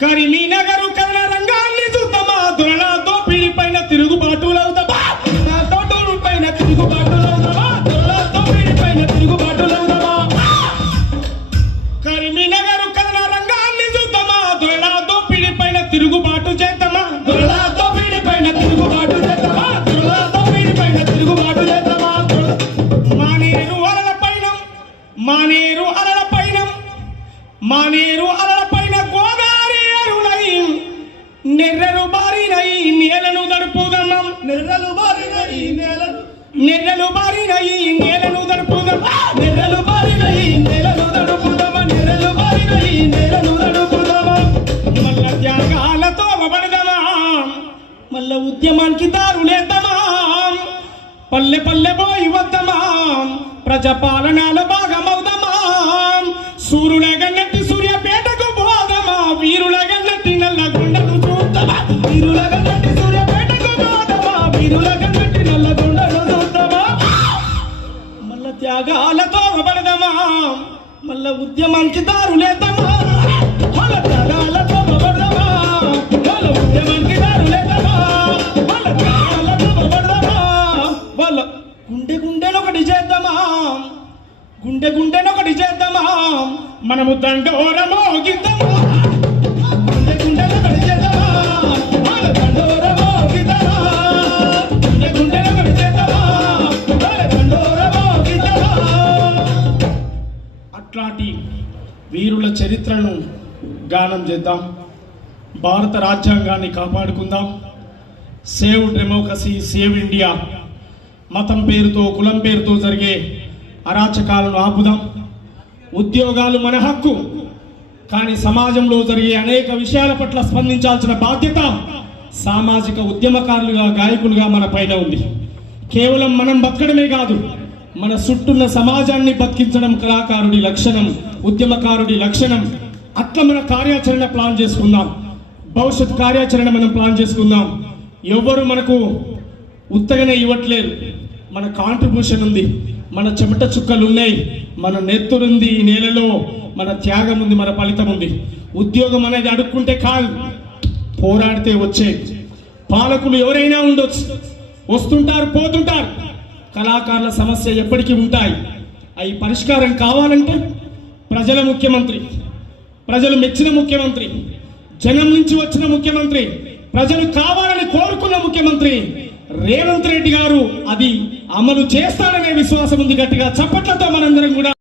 కరీంనగర్ కథన రంగాన్ని చూద్దామా దొరల దోపిడి పైన తిరుగుబాటులవుతామా దొరల పైన తిరుగుబాటులవుతామా దొరల దోపిడి పైన తిరుగుబాటులవుతామా కరీంనగర్ కథన రంగాన్ని చూద్దామా దొరల దోపిడి పైన తిరుగుబాటు చేద్దామా దొరల దోపిడి పైన తిరుగుబాటు చేద్దామా దొరల దోపిడి పైన తిరుగుబాటు చేద్దామా మానేరు అలల పైన మానేరు అలల పైన మానేరు అలల పైన గోదావరి అరుణై నెర్రలు బారినై నేలను దడుపుదమ్మం నెర్రలు బారినై నేలను దడుపుదమ్మా నెర్రలు బారినై నేలను దడుపుదమ్మా నెర్రలు బారినై నేలను దడుపుదమ్మా మల్ల త్యాగాలతో అవబడదమా మల్ల ఉద్యమానికి దారులేద్దామా పల్లె పల్లె పోయి వద్దమా ప్రజాపాలనలో భాగమవుదమా సూర్యులగన్నట్టి సూర్యపేటకు పోదమా వీరులగన్నట్టి నల్లగొండను చూద్దామా వీరులగన్నట్టి సూర్యపేటకు పోదమా వీరులగన్నట్టి నల్లగొండను చూద్దామా మల్ల త్యాగాలతో అవబడదమా మల్ల ఉద్యమానికి దారులేద్దామా మల్ల త్యాగాలతో అవబడదమా మల్ల ఉద్యమానికి దారులేద్దామా మల్ల త్యాగాలతో అవబడదమా వాళ్ళ గుండెనొకటి చేద్దామా గుండెనొకటి చేద్దామా మనము దండోరమో గిద్దమా గుండెనొకటి చేద్దామా మన దండోరమో గిద్దమా గుండెనొకటి చేద్దామా మన దండోరమో గిద్దమా అట్లాంటి వీరుల చరిత్రను గానం చేద్దాం భారత రాజ్యాంగాన్ని కాపాడుకుందాం సేవ్ డెమోక్రసీ సేవ్ ఇండియా మతం పేరుతో కులం పేరుతో జరిగే అరాచకాలను ఆపుదాం ఉద్యోగాలు మన హక్కు కానీ సమాజంలో జరిగే అనేక విషయాల పట్ల స్పందించాల్సిన బాధ్యత సామాజిక ఉద్యమకారులుగా గాయకులుగా మన పైన ఉంది కేవలం మనం బతకడమే కాదు మన చుట్టూన్న సమాజాన్ని బతికించడం కళాకారుడి లక్షణం ఉద్యమకారుడి లక్షణం అట్లా మన కార్యాచరణ ప్లాన్ చేసుకుందాం భవిష్యత్ కార్యాచరణ మనం ప్లాన్ చేసుకుందాం ఎవరు మనకు ఉత్తగానే ఇవ్వట్లేదు మన కాంట్రిబ్యూషన్ ఉంది మన చెమట చుక్కలు ఉన్నాయి మన నెత్తురుంది ఈ నేలలో మన త్యాగం ఉంది మన ఫలితం ఉంది ఉద్యోగం అనేది అడుక్కుంటే కాదు పోరాడితే వచ్చే పాలకులు ఎవరైనా ఉండొచ్చు వస్తుంటారు పోతుంటారు కళాకారుల సమస్య ఎప్పటికీ ఉంటాయి అవి పరిష్కారం కావాలంటే ప్రజల ముఖ్యమంత్రి ప్రజలు మెచ్చిన ముఖ్యమంత్రి జనం నుంచి వచ్చిన ముఖ్యమంత్రి ప్రజలు కావాలని కోరుకున్న ముఖ్యమంత్రి రేవంత్ రెడ్డి గారు అది అమలు చేస్తాడనే విశ్వాసం ఉంది గట్టిగా చప్పట్లతో మనందరం కూడా